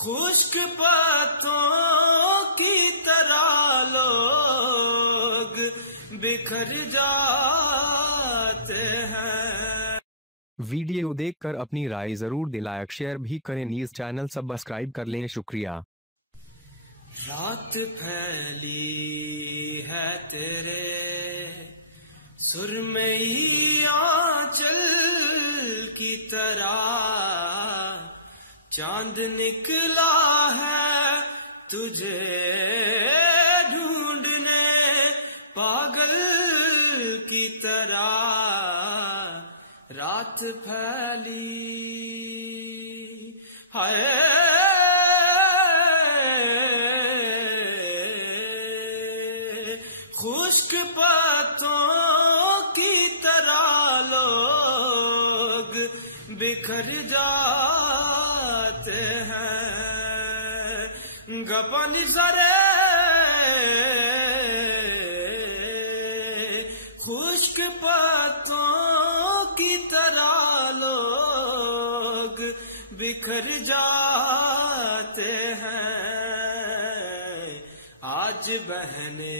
خشک پتوں کی طرح لوگ بکھر جاتے ہیں۔ ویڈیو دیکھ کر اپنی رائے ضرور دیں، لائک شیئر بھی کریں، نیوز چینل سبسکرائب کر لیں، شکریہ۔ رات پھیلی ہے تیرے سرمئی آنچل کی طرح، چاند نکلا ہے تجھے ڈھونڈنے پاگل کی طرح، رات پھیلی ہے۔ خشک پتوں کی طرح لوگ بکھر جاتے ہیں، گپن سرے خشک پتوں کی طرح لوگ بکھر جاتے ہیں۔ آج بہنے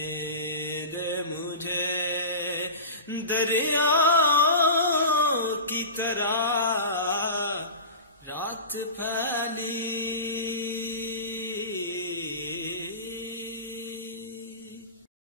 دے مجھے دریا کی طرح، رات پھیلی